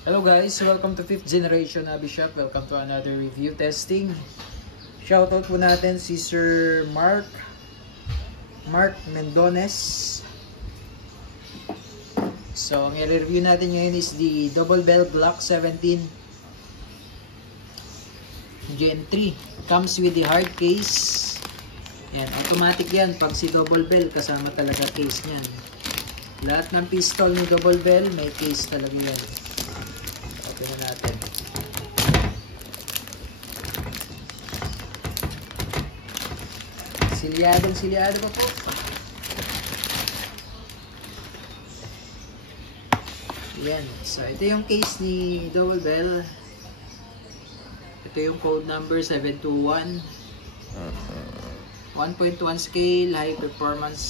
Hello guys, welcome to 5th generation Abishop. Welcome to another review testing. Shoutout po natin si Sir Mark Mendones. So, ang i-review natin ngayon is the Double Bell Glock 17 Gen 3. Comes with the hard case. Yan, automatic yan. Pag si Double Bell, kasama talaga case niyan. Lahat ng pistol ni Double Bell, may case talaga yan. Open na natin. Silyado pa po. Yan. So, ito yung case ni Double Bell. Ito yung code number 721. 1.1 scale, high performance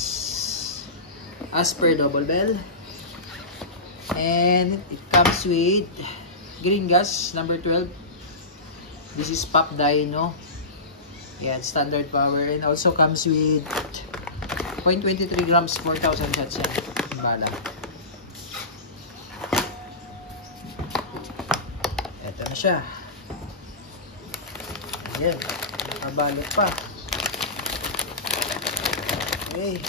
as per Double Bell. And it comes with green gas number 12. This is Pop Dino. Yeah, standard power. And also comes with 0.23 grams, 4,000 shots yan. Bala. Ito na siya. Ayan. Nakabalot pa. Okay.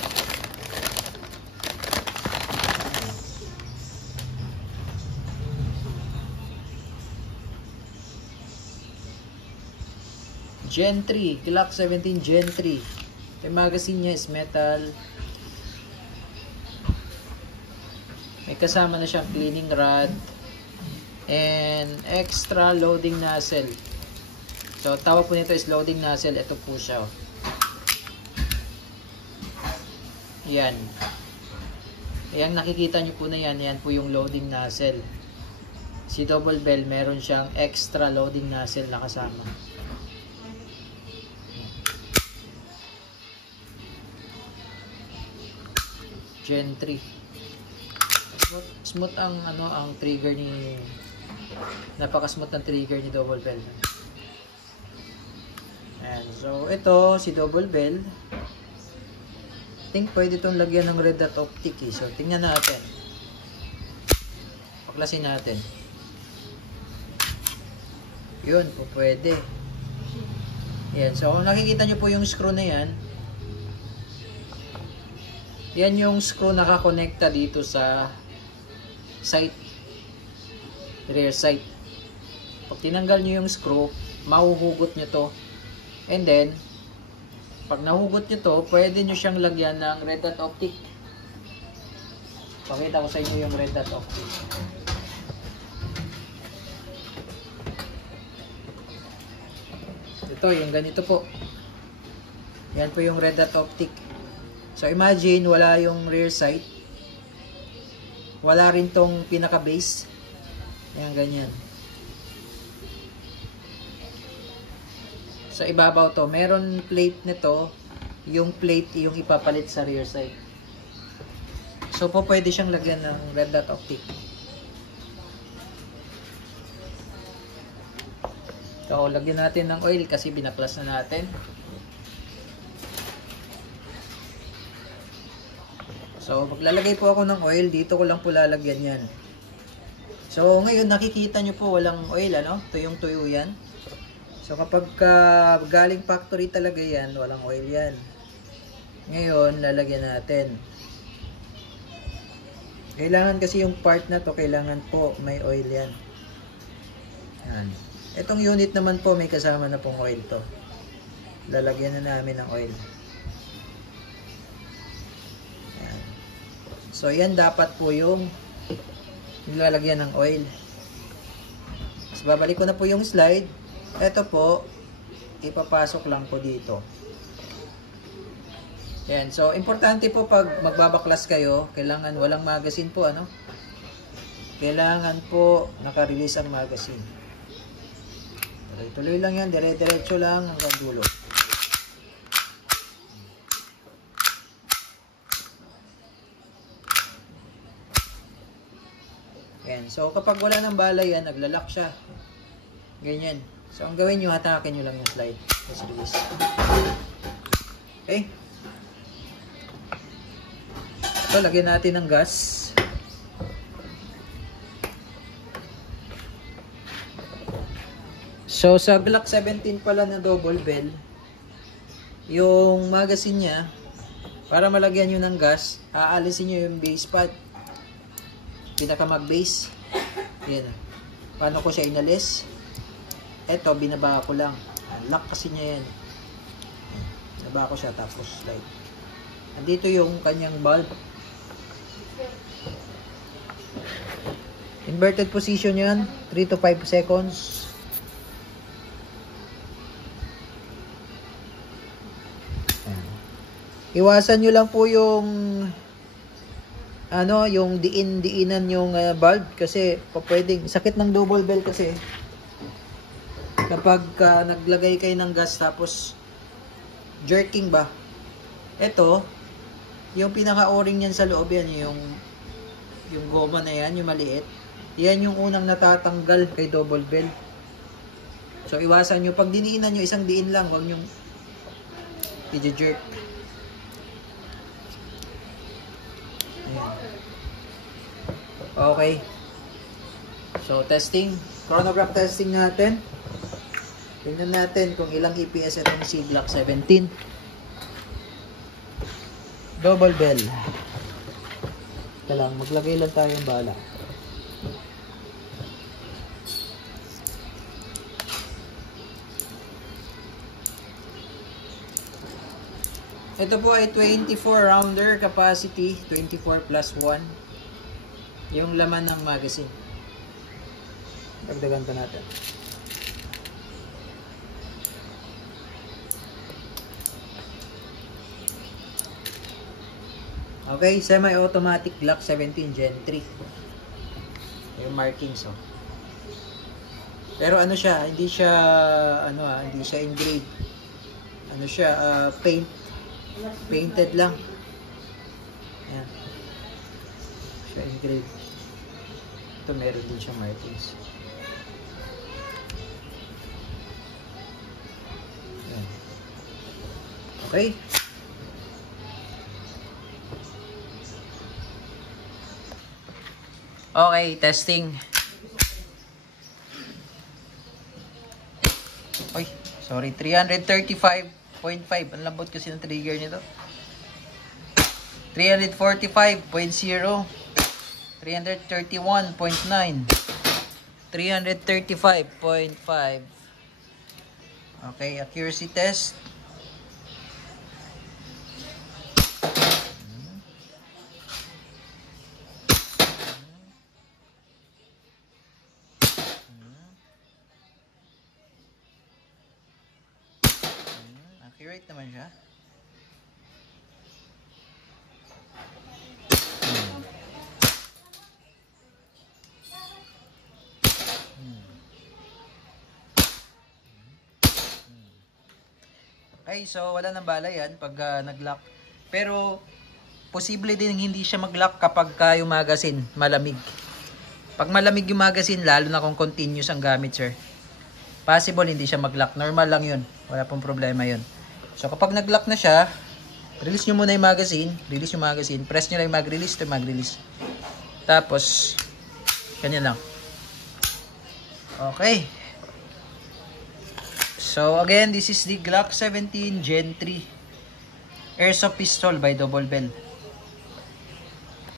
Gen 3, Glock 17 Gen 3. Yung magazine niya is metal. May kasama na siyang cleaning rod and extra loading nozzle. So, tawag po nito is loading nozzle. Ito po siya. Yan. Ayan, nakikita nyo po na yan. Yan po yung loading nozzle. Si Double Bell, meron siyang extra loading nozzle na kasama. Gen 3. Smooth ang ang trigger ni, napaka-smooth ng trigger ni Double Bell. And so ito si Double Bell. I think pwede itong lagyan ng red dot optic eh. So tingnan natin. Paklasin natin. Yun po pwede. Yan. So kung nakikita nyo po yung screw na yan. Yan yung screw nakakonekta dito sa sight. Rear sight. Pag tinanggal nyo yung screw, mahuhugot nyo to. And then, pag nahugot nyo to, pwede nyo siyang lagyan ng red dot optic. Pakita ko sa inyo yung red dot optic. Ito, yung ganito po. Yan po yung red dot optic. So, imagine, wala yung rear sight. Wala rin tong pinaka-base. Ayan, ganyan. Sa ibabaw to, meron plate nito. Yung plate, yung ipapalit sa rear sight. So, po pwede siyang lagyan ng red dot optic. So, lagyan natin ng oil kasi binaklas na natin. So, maglalagay po ako ng oil. Dito ko lang po lalagyan yan. So, ngayon nakikita nyo po walang oil, ano? Tuyong-tuyo yan. So, kapag galing factory talaga yan, walang oil yan. Ngayon, lalagyan natin. Kailangan kasi yung part na to, kailangan po may oil yan. Yan. Itong unit naman po, may kasama na pong oil to. Lalagyan na namin ng oil. So, yan dapat po yung nilalagyan ng oil. So, babalik ko na po yung slide. Ito po, ipapasok lang po dito. Yan. So, importante po pag magbabaklas kayo, kailangan walang magazine po, ano? Kailangan po naka-release ang magazine. Tuloy-tuloy lang yan, dire-diretso lang hanggang dulo. Yan. So, kapag wala ng bala yan, naglalak siya. Ganyan. So, ang gawin nyo, hatakin nyo lang yung slide. Let's release. Okay. So, lagyan natin ng gas. So sa Glock 17 pala na double bell, yung magazine niya, para malagyan nyo ng gas, aalisin nyo yung base pad. Pinaka mag-base. Yan. Paano ko siya inalis? Eto, binaba ko lang. Lock kasi niya yan. Binaba ko siya tapos slide. Andito yung kanyang bulb. Inverted position yan. 3 to 5 seconds. Iwasan nyo lang po yung yung diinan yung bulb kasi pwedeng sakit ng double bell kasi kapag naglagay kayo ng gas tapos jerking ba. Ito, yung pinaka o-ring niyan sa loob yan, yung goma na yan, yung maliit. Yan yung unang natatanggal kay double bell. So iwasan nyo pag diniinan nyo, isang diin lang, huwag nyo i-jerk. Okay. So, testing. Chronograph testing natin. Tingnan natin kung ilang EPS itong si Glock 17. Double bell. Ito lang, maglagay lang tayo ng bala. Ito po ay 24 rounder capacity, 24 plus 1. Yung laman ng magazine. Dagdagan pa natin. Okay, semi-automatic Glock 17 Gen 3. Yung markings, oh. Pero ano siya, hindi siya engraved. Ano siya, painted lang. Ayan. Siya engraved. Ito meron din siyang markings. Ayan. Okay. Okay, testing. Oy, sorry, 335.5. Ang lambot kasi ng trigger nito. 345.0. 331.9. 335.5. Okay, accuracy test. Accurate naman siya. Okay, so wala nang bala yan pag nag-lock. Pero posible din hindi siya mag-lock kapag yung magazine malamig. Pag malamig yung magazine, lalo na kung continuous ang gamit, sir, possible hindi siya mag-lock. Normal lang yun. Wala pong problema yun. So kapag nag-lock na siya, release nyo muna yung magazine. Release yung magazine. Press nyo lang yung mag-release to mag-release. Tapos, ganyan lang. Okay. So again, this is the Glock 17 Gen 3 Airsoft Pistol by Double Bell.